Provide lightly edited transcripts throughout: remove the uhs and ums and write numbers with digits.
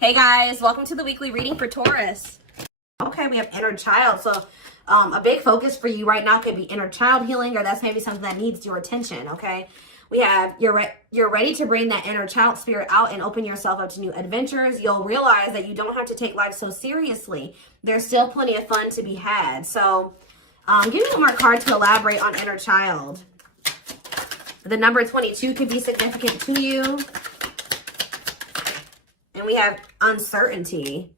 Hey guys, welcome to the weekly reading for Taurus. Okay, we have inner child. So a big focus for you right now could be inner child healing, or that's maybe something that needs your attention, okay? We have you're ready to bring that inner child spirit out and open yourself up to new adventures. You'll realize that you don't have to take life so seriously. There's still plenty of fun to be had. So give me one more card to elaborate on inner child. The number 22 could be significant to you. And we have uncertainty.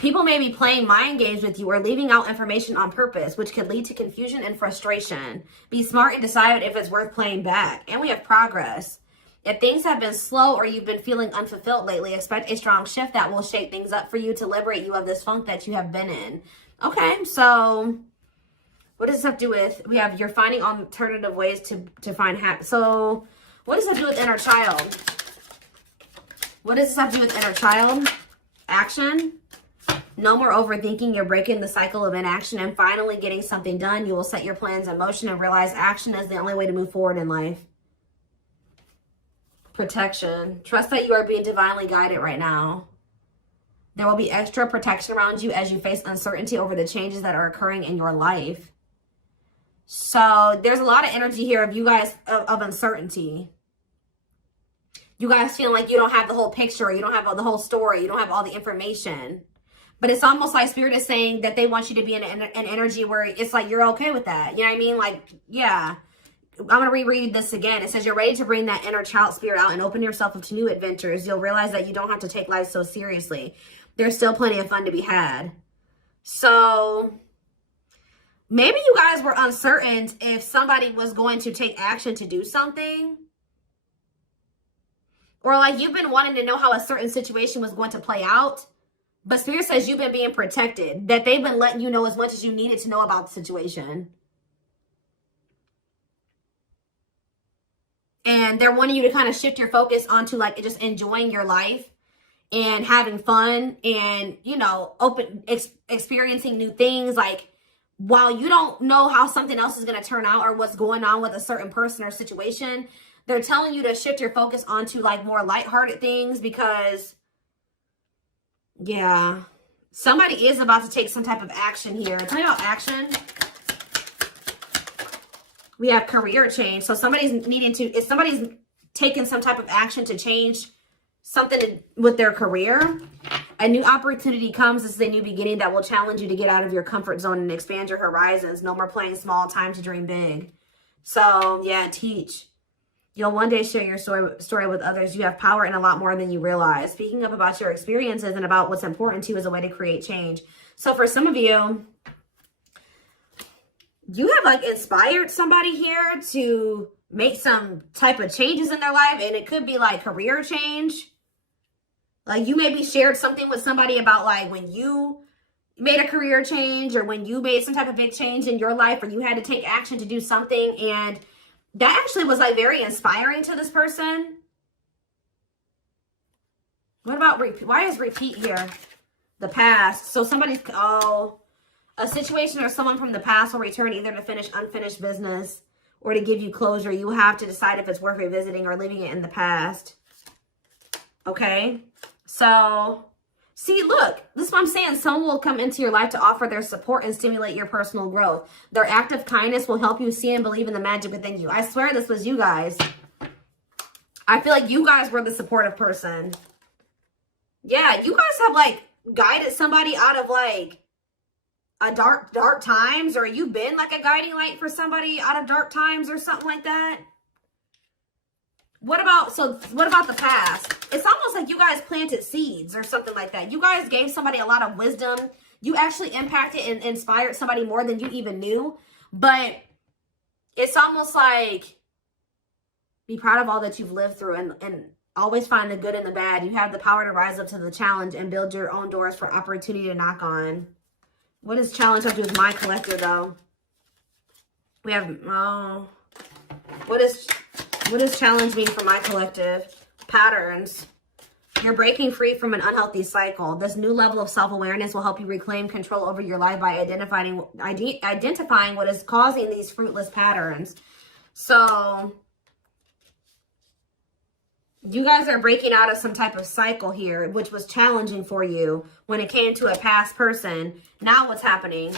People may be playing mind games with you or leaving out information on purpose, which could lead to confusion and frustration. Be smart and decide if it's worth playing back. And we have progress. If things have been slow or you've been feeling unfulfilled lately, expect a strong shift that will shake things up for you to liberate you of this funk that you have been in. Okay, so what does this have to do with? We have you're finding alternative ways to find happiness. So what does that do with inner child? What does this have to do with inner child? Action. No more overthinking. You're breaking the cycle of inaction and finally getting something done. You will set your plans in motion and realize action is the only way to move forward in life. Protection. Trust that you are being divinely guided right now. There will be extra protection around you as you face uncertainty over the changes that are occurring in your life. So there's a lot of energy here of you guys of uncertainty. You guys feel like you don't have the whole picture. You don't have the whole story. You don't have all the information. But it's almost like Spirit is saying that they want you to be in an energy where it's like you're okay with that. You know what I mean? Like, yeah. I'm going to reread this again. It says you're ready to bring that inner child spirit out and open yourself up to new adventures. You'll realize that you don't have to take life so seriously. There's still plenty of fun to be had. So maybe you guys were uncertain if somebody was going to take action to do something. Or like you've been wanting to know how a certain situation was going to play out. But Spirit says you've been being protected. That they've been letting you know as much as you needed to know about the situation. And they're wanting you to kind of shift your focus onto like just enjoying your life. And having fun. And, you know, experiencing new things. Like while you don't know how something else is going to turn out. Or what's going on with a certain person or situation. They're telling you to shift your focus onto like more lighthearted things because, yeah, somebody is about to take some type of action here. Tell me about action. We have career change. So somebody's if somebody's taking some type of action to change something with their career, a new opportunity comes. This is a new beginning that will challenge you to get out of your comfort zone and expand your horizons. No more playing small, time to dream big. So yeah, teach. You'll one day share your story with others. You have power in a lot more than you realize. Speaking up about your experiences and about what's important to you is a way to create change. So for some of you, you have like inspired somebody here to make some type of changes in their life. And it could be like career change. Like you maybe shared something with somebody about like when you made a career change or when you made some type of big change in your life or you had to take action to do something, and that actually was like very inspiring to this person. What about repeat? Why is repeat here? The past. So somebody's, a situation or someone from the past will return either to finish unfinished business or to give you closure. You have to decide if it's worth revisiting or leaving it in the past. Okay. So see, look, this is what I'm saying. Someone will come into your life to offer their support and stimulate your personal growth. Their act of kindness will help you see and believe in the magic within you. I swear this was you guys. I feel like you guys were the supportive person. Yeah, you guys have like guided somebody out of like a dark times, or you've been like a guiding light for somebody out of dark times or something like that. What about the past? It's almost like you guys planted seeds or something like that. You guys gave somebody a lot of wisdom. You actually impacted and inspired somebody more than you even knew. But it's almost like be proud of all that you've lived through and always find the good and the bad. You have the power to rise up to the challenge and build your own doors for opportunity to knock on. What does challenge have to do with my collector though? We have, what does challenge mean for my collective? Patterns. You're breaking free from an unhealthy cycle. This new level of self-awareness will help you reclaim control over your life by identifying what is causing these fruitless patterns. So You guys are breaking out of some type of cycle here, which was challenging for you when it came to a past person. Now what's happening?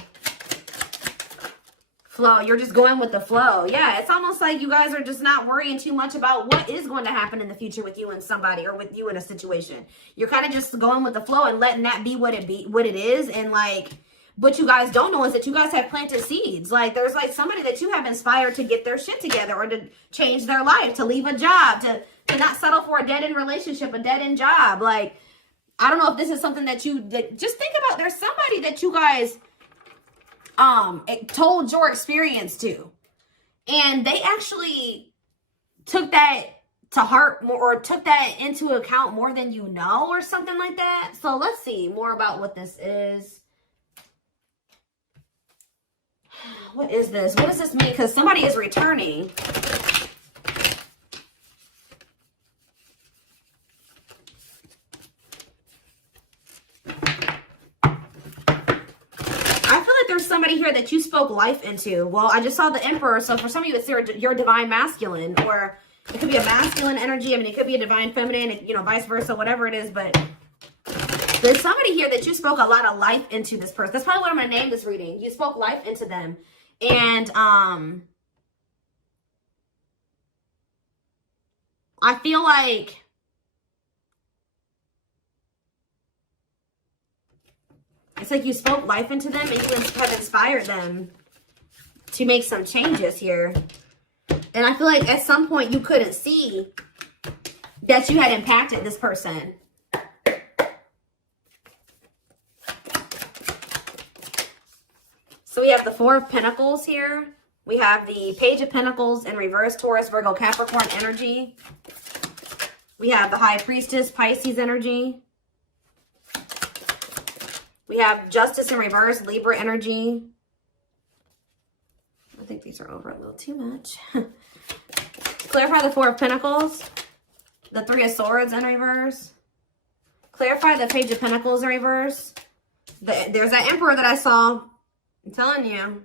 Flow. You're just going with the flow. Yeah, it's almost like you guys are just not worrying too much about what is going to happen in the future with you and somebody, or with you in a situation. You're kind of just going with the flow and letting that be what it is. And like, what you guys don't know is that you guys have planted seeds. Like, there's like somebody that you have inspired to get their shit together, or to change their life, to leave a job, to not settle for a dead-end relationship, a dead-end job. Like, I don't know if this is something that just think about. There's somebody that you guys told your experience to, and they actually took that to heart more, or took that into account more than you know, or something like that. So let's see more about what this is. What is this? What does this mean? Because somebody is returning. Somebody here that you spoke life into. Well, I just saw the Emperor, so for some of you, it's your divine masculine, or it could be a masculine energy. I mean, it could be a divine feminine, you know, vice versa, whatever it is. But there's somebody here that you spoke a lot of life into this person. That's probably what I'm going to name this reading. You spoke life into them. And I feel like it's like you spoke life into them, and you have inspired them to make some changes here. And I feel like at some point you couldn't see that you had impacted this person. So we have the Four of Pentacles here. We have the Page of Pentacles in reverse, Taurus, Virgo, Capricorn energy. We have the High Priestess, Pisces energy. We have Justice in reverse, Libra energy. I think these are over a little too much. Clarify the Four of Pentacles. The Three of Swords in reverse. Clarify the Page of Pentacles in reverse. There's that Emperor that I saw. I'm telling you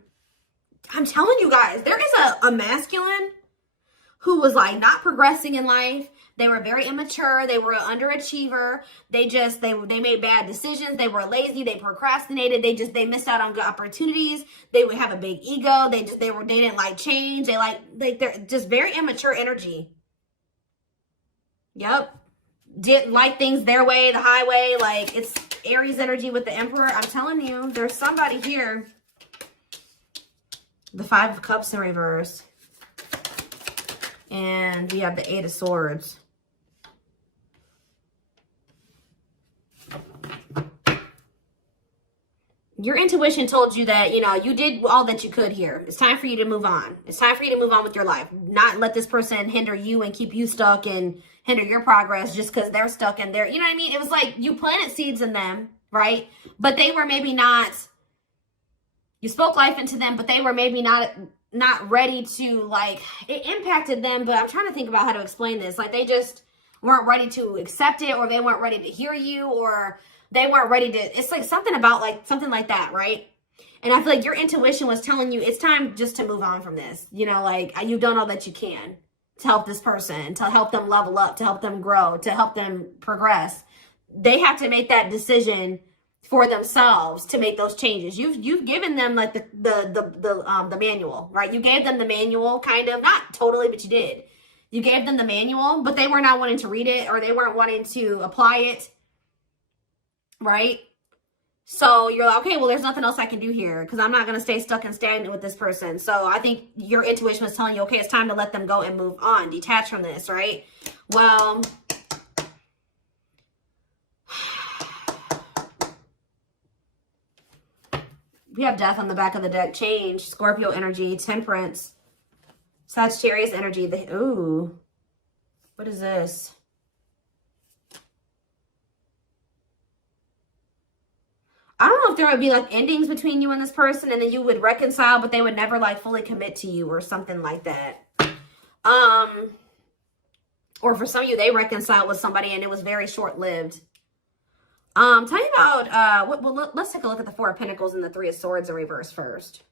guys, there is a masculine who was like not progressing in life. They were very immature. They were an underachiever. They made bad decisions. They were lazy. They procrastinated. They missed out on good opportunities. They would have a big ego. They didn't like change. They're just very immature energy. Yep. Didn't like things their way, the highway. Like, it's Aries energy with the Emperor. I'm telling you, there's somebody here. The Five of Cups in reverse. And we have the Eight of Swords. Your intuition told you that, you know, you did all that you could here. It's time for you to move on. It's time for you to move on with your life. Not let this person hinder you and keep you stuck and hinder your progress just because they're stuck in there. You know what I mean? It was like you planted seeds in them, right? But they were maybe not, you spoke life into them, but they were maybe not ready to, like, it impacted them. But I'm trying to think about how to explain this. Like, they just weren't ready to accept it, or they weren't ready to hear you, or they weren't ready to, it's like something about like, something like that, right? And I feel like your intuition was telling you it's time just to move on from this. You know, like, you've done all that you can to help this person, to help them level up, to help them grow, to help them progress. They have to make that decision for themselves to make those changes. You've given them like the manual, right? You gave them the manual, kind of, not totally, but you did. You gave them the manual, but they were not wanting to read it, or they weren't wanting to apply it, right? So you're like, okay, well, there's nothing else I can do here because I'm not going to stay stuck and stagnant with this person. So I think your intuition was telling you, okay, it's time to let them go and move on, detach from this, right? Well, we have Death on the back of the deck. Change, Scorpio energy, Temperance, Sagittarius energy. Ooh, what is this? I don't know if there would be like endings between you and this person, and then you would reconcile, but they would never like fully commit to you or something like that. Or for some of you, they reconciled with somebody and it was very short-lived. Tell me about, let's take a look at the Four of Pentacles and the Three of Swords in reverse first.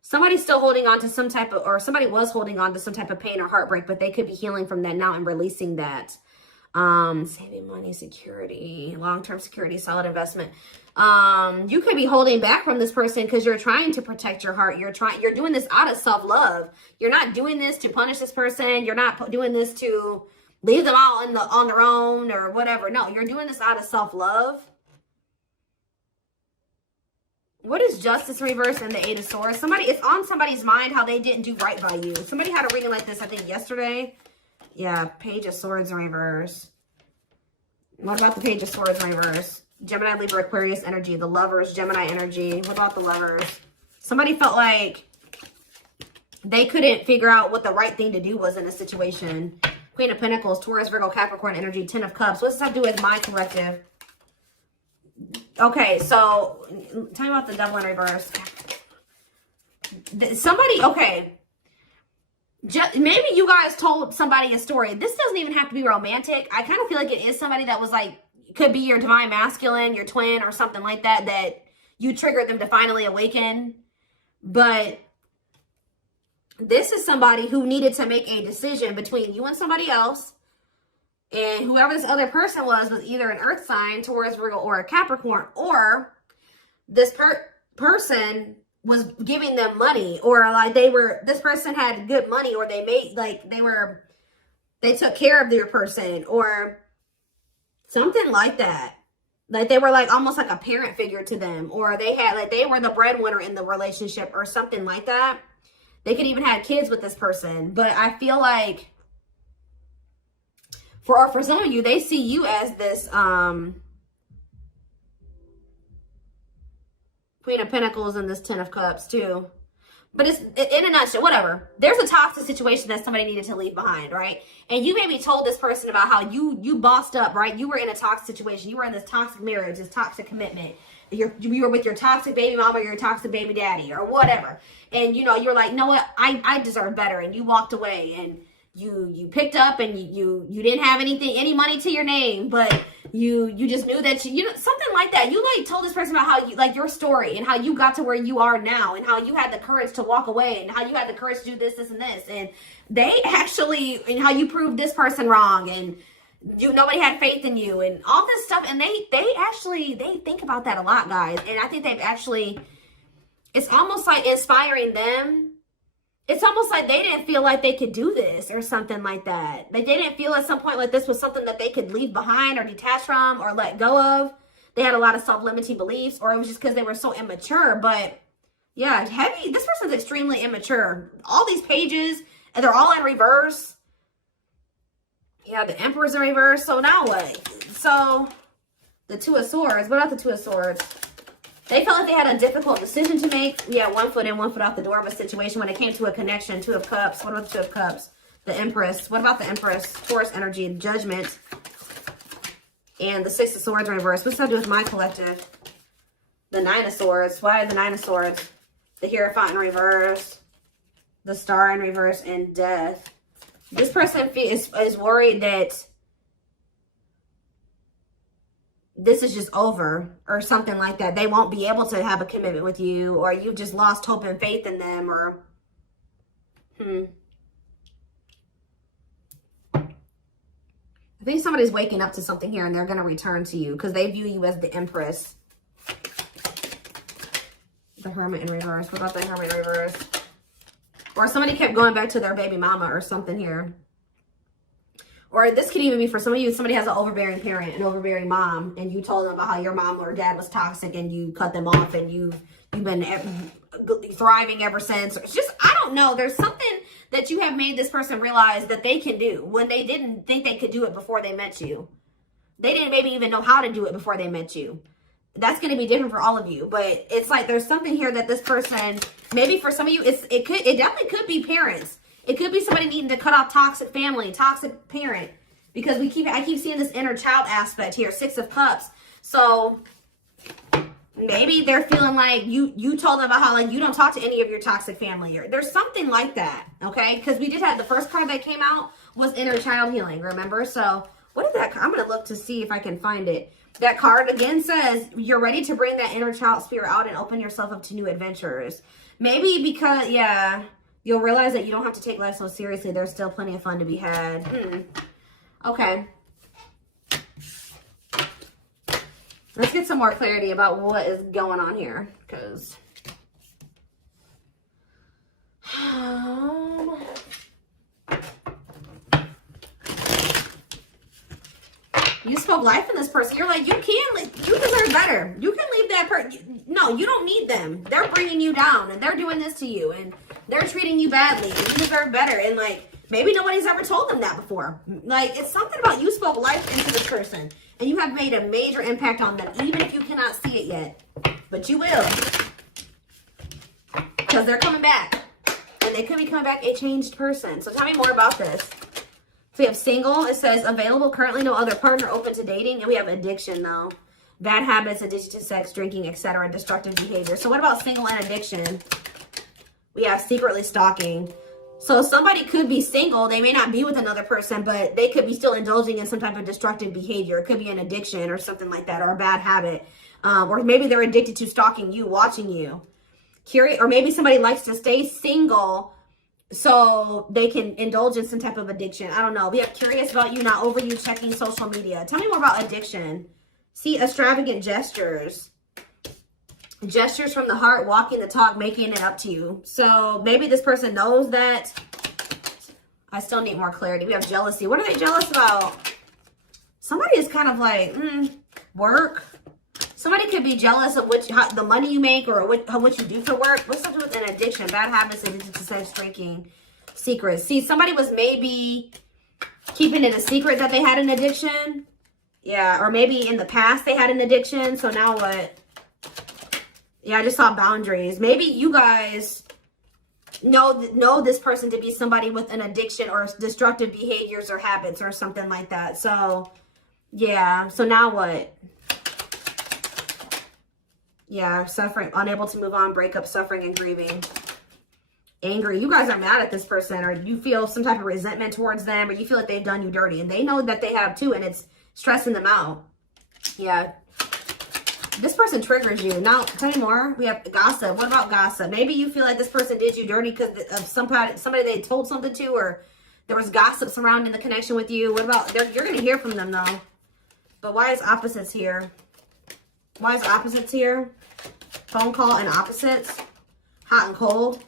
Somebody's still holding on to some type of, or somebody was holding on to some type of pain or heartbreak, but they could be healing from that now and releasing that. Saving money, security, long-term security, solid investment. You could be holding back from this person because you're trying to protect your heart. You're doing this out of self-love. You're not doing this to punish this person. You're not doing this to leave them all on their own or whatever. No, you're doing this out of self-love. What is Justice reverse and the Eight of Swords? It's on somebody's mind how they didn't do right by you. Somebody had a reading like this, I think, yesterday. Yeah, Page of Swords in reverse. What about the Page of Swords in reverse? Gemini, Libra, Aquarius energy. The Lovers, Gemini energy. What about the Lovers? Somebody felt like they couldn't figure out what the right thing to do was in a situation. Queen of Pentacles, Taurus, Virgo, Capricorn energy. Ten of Cups. What does this have to do with my collective? Okay, so tell me about the Devil in reverse. Okay. Maybe you guys told somebody a story. This doesn't even have to be romantic. I kind of feel like it is somebody that was like, could be your divine masculine, your twin, or something like that, that you triggered them to finally awaken. But this is somebody who needed to make a decision between you and somebody else. And whoever this other person was either an earth sign, Taurus, Virgo, or a Capricorn, or this person was giving them money, or like this person had good money, or they took care of their person, or something like that. Like they were like almost like a parent figure to them, or they were the breadwinner in the relationship or something like that. They could even have kids with this person. But I feel like for some of you, they see you as this Queen of Pentacles and this Ten of Cups too. But it's in a nutshell, whatever. There's a toxic situation that somebody needed to leave behind, right? And you maybe told this person about how you bossed up, right? You were in a toxic situation. You were in this toxic marriage, this toxic commitment. You were with your toxic baby mama or your toxic baby daddy or whatever. And, you're like, you know what? I deserve better. And you walked away and you picked up and you didn't have any money to your name, but you just knew that something like that. You like told this person about how you like your story and how you got to where you are now and how you had the courage to walk away and how you had the courage to do this and this. And they actually, and how you proved this person wrong and nobody had faith in you and all this stuff. And they think about that a lot, guys. And I think it's almost like inspiring them. It's almost like they didn't feel like they could do this or something like that. They didn't feel at some point like this was something that they could leave behind or detach from or let go of. They had a lot of self-limiting beliefs, or it was just because they were so immature. But yeah, this person's extremely immature. All these pages, and they're all in reverse. Yeah, the Emperor's in reverse. So now what? So the Two of Swords. What about the Two of Swords? They felt like they had a difficult decision to make. Yeah, 1 foot in, 1 foot out the door of a situation when it came to a connection. Two of Cups. What about the Two of Cups? The Empress. What about the Empress? Taurus energy, Judgment. And the Six of Swords in reverse. What's that do with my collective? The Nine of Swords. Why the Nine of Swords? The Hierophant in reverse. The Star in reverse. And Death. This person is worried that this is just over or something like that. They won't be able to have a commitment with you, or you've just lost hope and faith in them, or I think somebody's waking up to something here and they're going to return to you because they view you as the Empress. The Hermit in reverse. What about the Hermit in reverse? Or somebody kept going back to their baby mama or something here. Or this could even be for some of you, somebody has an overbearing parent, an overbearing mom, and you told them about how your mom or dad was toxic and you cut them off and you've been thriving ever since. It's just, I don't know. There's something that you have made this person realize that they can do when they didn't think they could do it before they met you. They didn't maybe even know how to do it before they met you. That's going to be different for all of you. But it's like there's something here that this person, maybe for some of you, it definitely could be parents. It could be somebody needing to cut off toxic family, toxic parent. Because I keep seeing this inner child aspect here, Six of Cups. So maybe they're feeling like you told them about how like you don't talk to any of your toxic family. Or there's something like that, okay? Because we did have the first card that came out was inner child healing, remember? So what is that? I'm going to look to see if I can find it. That card again says you're ready to bring that inner child spirit out and open yourself up to new adventures. Maybe because, yeah, you'll realize that you don't have to take life so seriously. There's still plenty of fun to be had. Okay. Let's get some more clarity about what is going on here, because you spoke life in this person. You're like, you deserve better. You can leave that person. No, you don't need them. They're bringing you down, and they're doing this to you, and they're treating you badly, and you deserve better. And like, maybe nobody's ever told them that before. Like, it's something about you spoke life into this person, and you have made a major impact on them, even if you cannot see it yet. But you will. Because they're coming back. And they could be coming back a changed person. So tell me more about this. So we have single. It says available, currently no other partner, open to dating. And we have addiction, though. Bad habits, addiction to sex, drinking, etc. Destructive behavior. So what about single and addiction? We have secretly stalking. So somebody could be single. They may not be with another person, but they could be still indulging in some type of destructive behavior. It could be an addiction or something like that, or a bad habit. Or maybe they're addicted to stalking you, watching you. Curious, or maybe somebody likes to stay single so they can indulge in some type of addiction. I don't know. We have curious about you, not over you, checking social media. Tell me more about addiction. See, extravagant gestures. Gestures from the heart, walking the talk, making it up to you. So maybe this person knows that. I still need more clarity. We have jealousy. What are they jealous about? Somebody is kind of like, work. Somebody could be jealous of the money you make or what you do for work. What's something with an addiction? Bad habits, addicted to sex, drinking, secrets. See, somebody was maybe keeping it a secret that they had an addiction. Yeah, or maybe in the past they had an addiction. So now what? Yeah, I just saw boundaries. Maybe you guys know this person to be somebody with an addiction or destructive behaviors or habits or something like that. So, yeah. So now what? Yeah, suffering, unable to move on, breakup, suffering, and grieving. Angry. You guys are mad at this person, or you feel some type of resentment towards them, or you feel like they've done you dirty. And they know that they have too, and it's stressing them out. Yeah. This person triggers you. Now, tell me more. We have gossip. What about gossip? Maybe you feel like this person did you dirty because of somebody they told something to, or there was gossip surrounding the connection with you. What about, you're going to hear from them, though. But why is opposites here? Why is opposites here? Phone call and opposites. Hot and cold.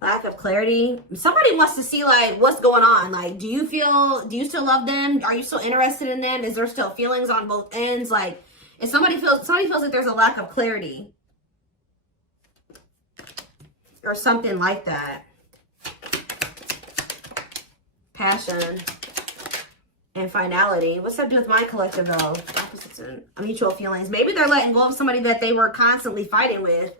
Lack of clarity. Somebody wants to see, like, what's going on. Like, do you still love them? Are you still interested in them? Is there still feelings on both ends? Like, if somebody feels like there's a lack of clarity. Or something like that. Passion. And finality. What's that do with my collective, though? Opposites and mutual feelings. Maybe they're letting go of somebody that they were constantly fighting with.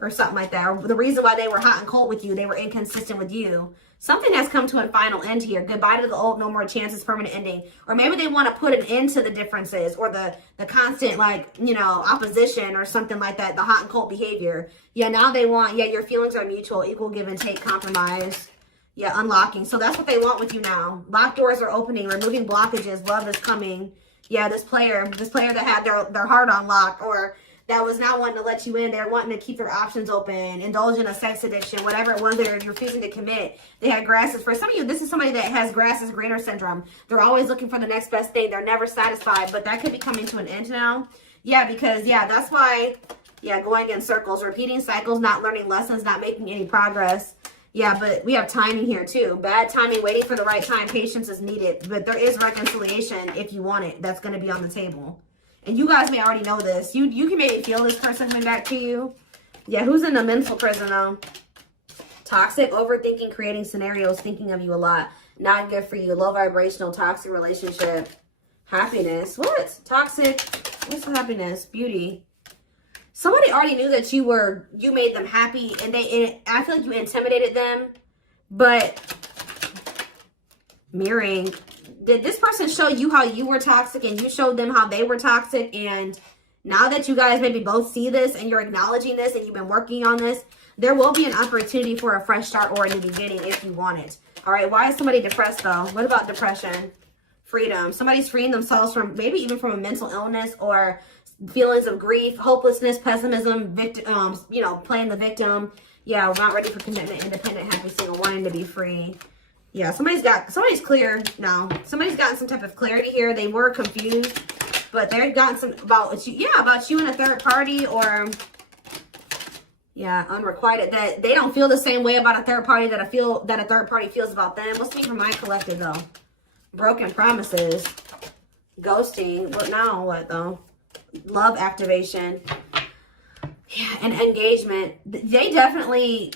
Or something like that. Or the reason why they were hot and cold with you, they were inconsistent with you. Something has come to a final end here. Goodbye to the old, no more chances, permanent ending. Or maybe they want to put an end to the differences or the constant, like, you know, opposition or something like that. The hot and cold behavior. Yeah, now they want, yeah, your feelings are mutual, equal give and take, compromise. Yeah, unlocking. So that's what they want with you now. Locked doors are opening, removing blockages. Love is coming. Yeah, this player that had their heart unlocked, or that was not wanting to let you in. They're wanting to keep their options open, indulge in a sex addiction, whatever it was they're refusing to commit. They had grasses. For some of you, this is somebody that has grass is greener syndrome. They're always looking for the next best thing. They're never satisfied, but that could be coming to an end now. Yeah, because, yeah, that's why, yeah, going in circles, repeating cycles, not learning lessons, not making any progress. Yeah, but we have timing here too. Bad timing, waiting for the right time. Patience is needed, but there is reconciliation if you want it. That's going to be on the table. And you guys may already know this. You can maybe feel this person coming back to you. Yeah, who's in a mental prison though? Toxic, overthinking, creating scenarios, thinking of you a lot. Not good for you. Low vibrational, toxic relationship. Happiness. What? Toxic. What's happiness? Beauty. Somebody already knew that you made them happy, and I feel like you intimidated them. But mirroring. Did this person show you how you were toxic and you showed them how they were toxic? And now that you guys maybe both see this and you're acknowledging this and you've been working on this, there will be an opportunity for a fresh start or a new beginning if you want it. All right. Why is somebody depressed though? What about depression? Freedom. Somebody's freeing themselves from maybe even from a mental illness or feelings of grief, hopelessness, pessimism, victim, you know, playing the victim. Yeah, not ready for commitment, independent, happy, single, wanting to be free. Yeah, somebody's clear now. Somebody's gotten some type of clarity here. They were confused. But they've gotten some about you, yeah, about you and a third party, or yeah, unrequited, that they don't feel the same way about a third party that a third party feels about them. What's me for my collective though? Broken promises, ghosting. What now? What though? Love activation. Yeah, and engagement. They definitely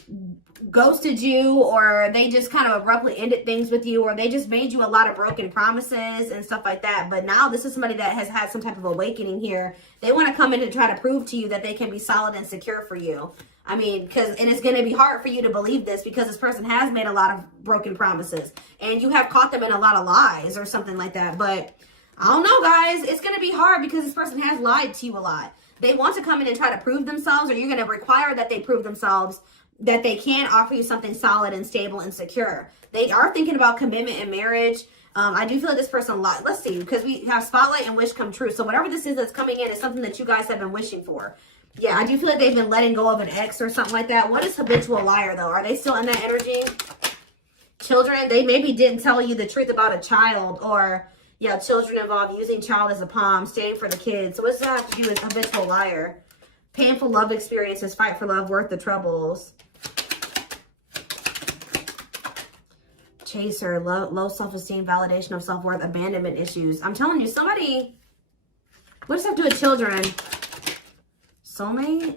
ghosted you, or they just kind of abruptly ended things with you, or they just made you a lot of broken promises and stuff like that. But now this is somebody that has had some type of awakening here. They want to come in and try to prove to you that they can be solid and secure for you. I mean, and it's going to be hard for you to believe this because this person has made a lot of broken promises and you have caught them in a lot of lies or something like that. But I don't know, guys. It's going to be hard because this person has lied to you a lot. They want to come in and try to prove themselves, or you're going to require that they prove themselves that they can offer you something solid and stable and secure. They are thinking about commitment and marriage. I do feel like this person, let's see, because we have spotlight and wish come true. So whatever this is that's coming in is something that you guys have been wishing for. Yeah, I do feel like they've been letting go of an ex or something like that. What is habitual liar, though? Are they still in that energy? Children, they maybe didn't tell you the truth about a child, or yeah, children involved, using child as a palm, staying for the kids. So what's that have to do with habitual liar? Painful love experiences, fight for love, worth the troubles. Chaser, low self-esteem, validation of self-worth, abandonment issues. I'm telling you, somebody, what does that have to do with children? Soulmate?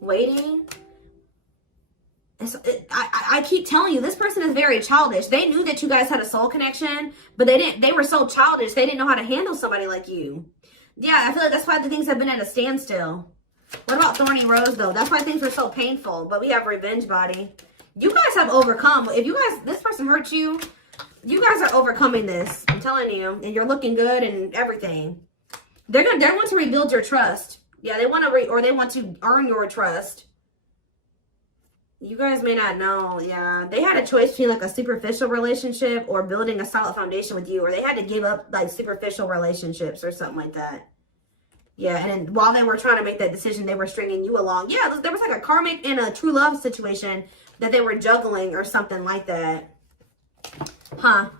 Waiting? I keep telling you, this person is very childish. They knew that you guys had a soul connection, but they were so childish, they didn't know how to handle somebody like you. Yeah, I feel like that's why the things have been at a standstill. What about Thorny Rose, though? That's why things were so painful, but we have Revenge Body. You guys have overcome. If you guys, this person hurt you, you guys are overcoming this. I'm telling you, and you're looking good and everything. They want to rebuild your trust. Yeah, they want to they want to earn your trust. You guys may not know. Yeah, they had a choice between like a superficial relationship or building a solid foundation with you, or they had to give up like superficial relationships or something like that. Yeah, and then while they were trying to make that decision, they were stringing you along. Yeah, there was like a karmic and a true love situation that they were juggling or something like that. Huh.